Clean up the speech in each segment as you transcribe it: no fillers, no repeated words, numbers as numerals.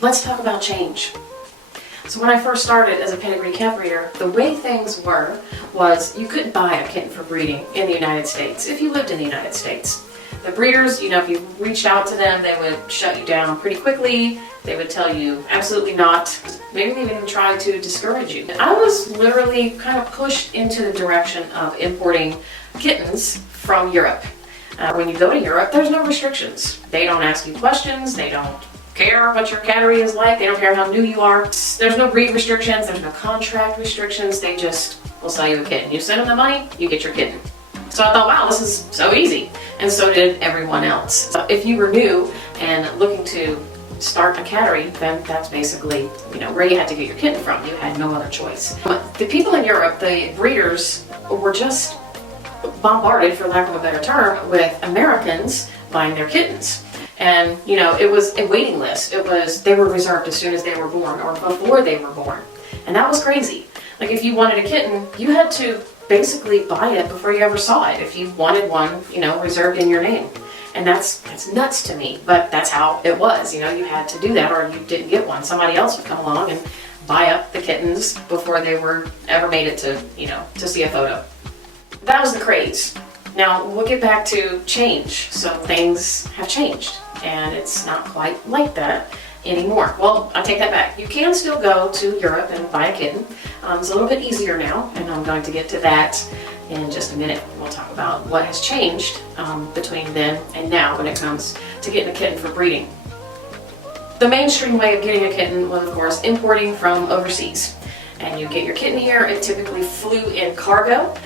let's talk about change. So when I first started as a pedigree cat breeder, the way things were was you couldn't buy a kitten for breeding in the United States if you lived in the United States. The breeders, if you reached out to them, they would shut you down pretty quickly. They would tell you absolutely not. Maybe they even try to discourage you. I was literally kind of pushed into the direction of importing kittens from Europe. When you go to Europe, there's no restrictions. They don't ask you questions. They don't care what your cattery is like. They don't care how new you are. There's no breed restrictions. There's no contract restrictions. They just will sell you a kitten. You send them the money, you get your kitten. So I thought, wow, this is so easy. And so did everyone else. So if you were new and looking to start a cattery, then that's basically, where you had to get your kitten from. You had no other choice. But the people in Europe, the breeders, were just bombarded, for lack of a better term, with Americans buying their kittens. And, it was a waiting list. They were reserved as soon as they were born or before they were born. And that was crazy. Like if you wanted a kitten, you had to basically buy it before you ever saw it. If you wanted one, reserved in your name. And that's nuts to me, but that's how it was. You had to do that or you didn't get one. Somebody else would come along and buy up the kittens before they were ever made it to, to see a photo. That was the craze. Now we'll get back to change. So things have changed and it's not quite like that anymore. Well, I take that back. You can still go to Europe and buy a kitten. It's a little bit easier now, and I'm going to get to that in just a minute. We'll talk about what has changed between then and now when it comes to getting a kitten for breeding. The mainstream way of getting a kitten was, of course, importing from overseas. And you get your kitten here, it typically flew in cargo.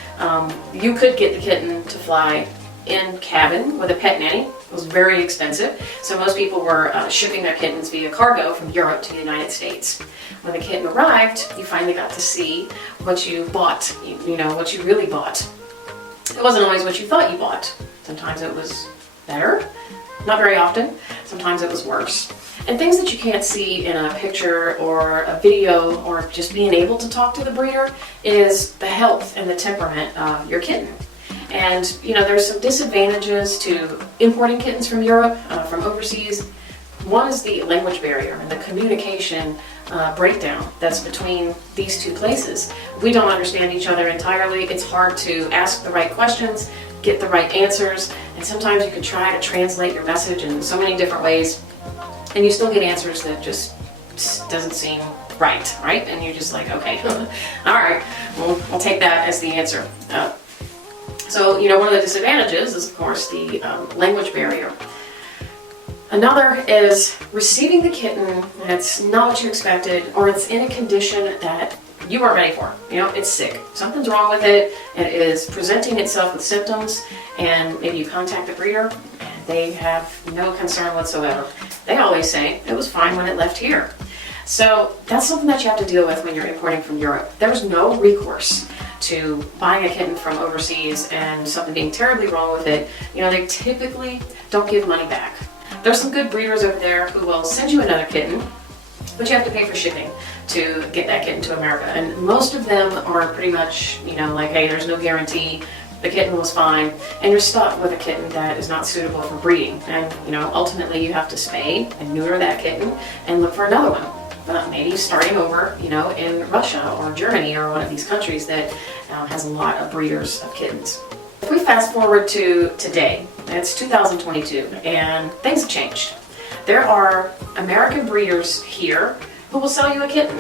You could get the kitten to fly in cabin with a pet nanny. It was very expensive, so most people were shipping their kittens via cargo from Europe to the United States. When the kitten arrived, you finally got to see what you bought, what you really bought. It wasn't always what you thought you bought. Sometimes it was better, not very often. Sometimes it was worse. And things that you can't see in a picture or a video or just being able to talk to the breeder is the health and the temperament of your kitten. And, there's some disadvantages to importing kittens from Europe, from overseas. One is the language barrier and the communication breakdown that's between these two places. We don't understand each other entirely. It's hard to ask the right questions, get the right answers, and sometimes you can try to translate your message in so many different ways, and you still get answers that just doesn't seem right? And you're just like, okay, all right, we'll take that as the answer. So, one of the disadvantages is, of course, the language barrier. Another is receiving the kitten and it's not what you expected, or it's in a condition that you weren't ready for. It's sick. Something's wrong with it. It is presenting itself with symptoms, and maybe you contact the breeder and they have no concern whatsoever. They always say it was fine when it left here. So that's something that you have to deal with when you're importing from Europe. There's no recourse to buying a kitten from overseas and something being terribly wrong with it. They typically don't give money back. There's some good breeders over there who will send you another kitten, but you have to pay for shipping to get that kitten to America. And most of them are pretty much, like, hey, there's no guarantee, the kitten was fine, and you're stuck with a kitten that is not suitable for breeding. And, ultimately you have to spay and neuter that kitten and look for another one. Maybe starting over, in Russia or Germany or one of these countries that has a lot of breeders of kittens. If we fast forward to today, it's 2022, and things have changed. There are American breeders here who will sell you a kitten.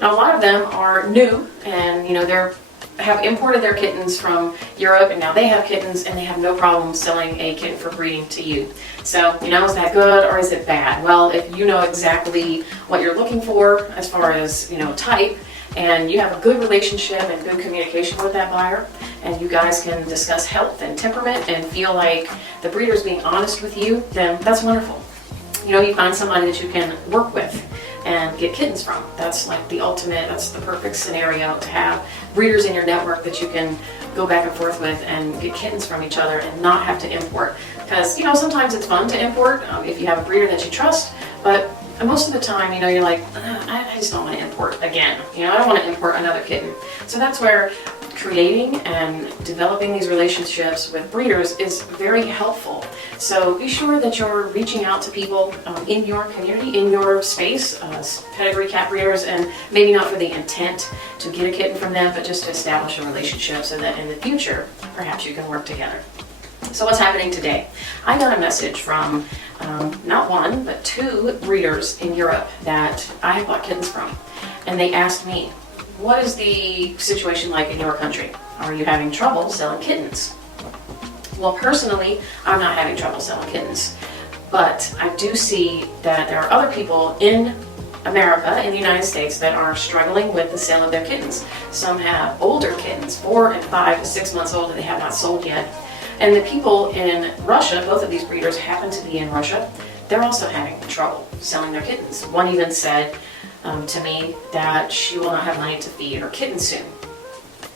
Now, a lot of them are new, and they're have imported their kittens from Europe, and now they have kittens and they have no problem selling a kitten for breeding to you. So, is that good or is it bad? Well, if you know exactly what you're looking for as far as, type, and you have a good relationship and good communication with that buyer, and you guys can discuss health and temperament and feel like the breeder's being honest with you, then that's wonderful. You find somebody that you can work with and get kittens from. That's like the ultimate, that's the perfect scenario to have breeders in your network that you can go back and forth with and get kittens from each other and not have to import. Because, sometimes it's fun to import if you have a breeder that you trust, but most of the time, you're like, I just don't want to import again. I don't want to import another kitten. So that's where creating and developing these relationships with breeders is very helpful. So be sure that you're reaching out to people in your community, in your space, pedigree cat breeders, and maybe not for the intent to get a kitten from them, but just to establish a relationship so that in the future, perhaps you can work together. So what's happening today? I got a message from not one, but 2 breeders in Europe that I have bought kittens from. And they asked me, what is the situation like in your country? Are you having trouble selling kittens? Well, personally, I'm not having trouble selling kittens. But I do see that there are other people in America, in the United States, that are struggling with the sale of their kittens. Some have older kittens, 4 and 5 and 6 months old, that they have not sold yet. And the people in Russia, both of these breeders happen to be in Russia, they're also having trouble selling their kittens. One even said to me that she will not have money to feed her kittens soon.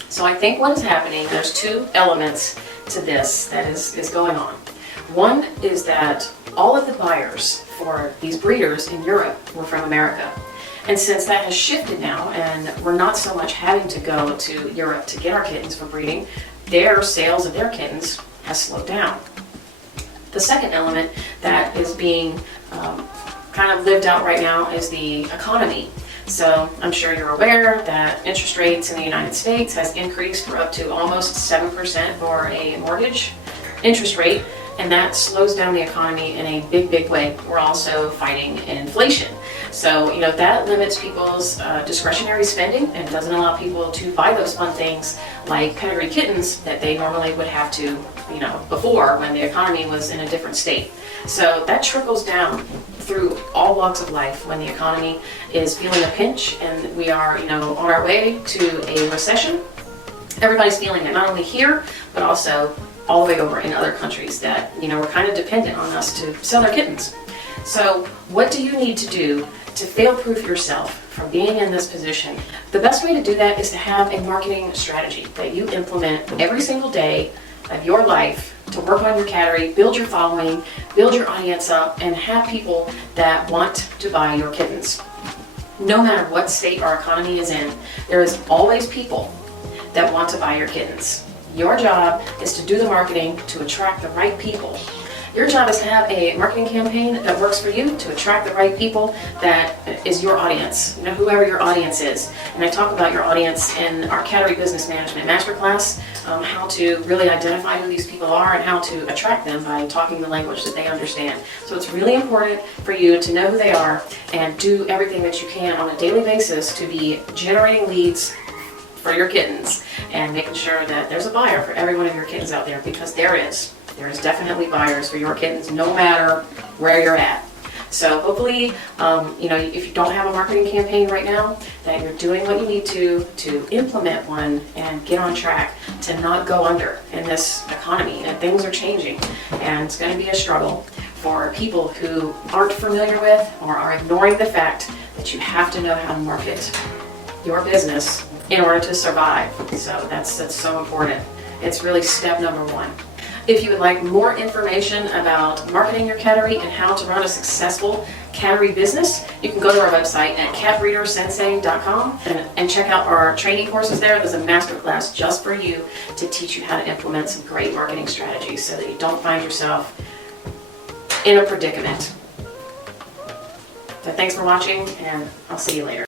So I think what is happening, there's 2 elements to this that is going on. One is that all of the buyers for these breeders in Europe were from America. And since that has shifted now, and we're not so much having to go to Europe to get our kittens for breeding, their sales of their kittens has slowed down. The second element that is being kind of lived out right now is the economy. So I'm sure you're aware that interest rates in the United States has increased for up to almost 7% for a mortgage interest rate, and that slows down the economy in a big, big way. We're also fighting inflation. So, that limits people's discretionary spending and doesn't allow people to buy those fun things like pedigree kittens that they normally would have to, before, when the economy was in a different state. So that trickles down through all walks of life when the economy is feeling a pinch and we are, on our way to a recession. Everybody's feeling it, not only here, but also all the way over in other countries that, we're kind of dependent on us to sell their kittens. So what do you need to do to fail-proof yourself from being in this position? The best way to do that is to have a marketing strategy that you implement every single day of your life to work on your cattery, build your following, build your audience up, and have people that want to buy your kittens. No matter what state our economy is in, there is always people that want to buy your kittens. Your job is to do the marketing to attract the right people. Your job is to have a marketing campaign that works for you to attract the right people that is your audience, whoever your audience is. And I talk about your audience in our Cattery Business Management Masterclass, how to really identify who these people are and how to attract them by talking the language that they understand. So it's really important for you to know who they are and do everything that you can on a daily basis to be generating leads for your kittens and making sure that there's a buyer for every one of your kittens out there, because there is definitely buyers for your kittens no matter where you're at. So hopefully, if you don't have a marketing campaign right now, that you're doing what you need to implement one and get on track to not go under in this economy. And things are changing, and it's going to be a struggle for people who aren't familiar with or are ignoring the fact that you have to know how to market your business in order to survive. So that's so important. It's really step number 1. If you would like more information about marketing your cattery and how to run a successful cattery business, you can go to our website at catbreedersensei.com and check out our training courses there. There's a masterclass just for you to teach you how to implement some great marketing strategies so that you don't find yourself in a predicament. So thanks for watching, and I'll see you later.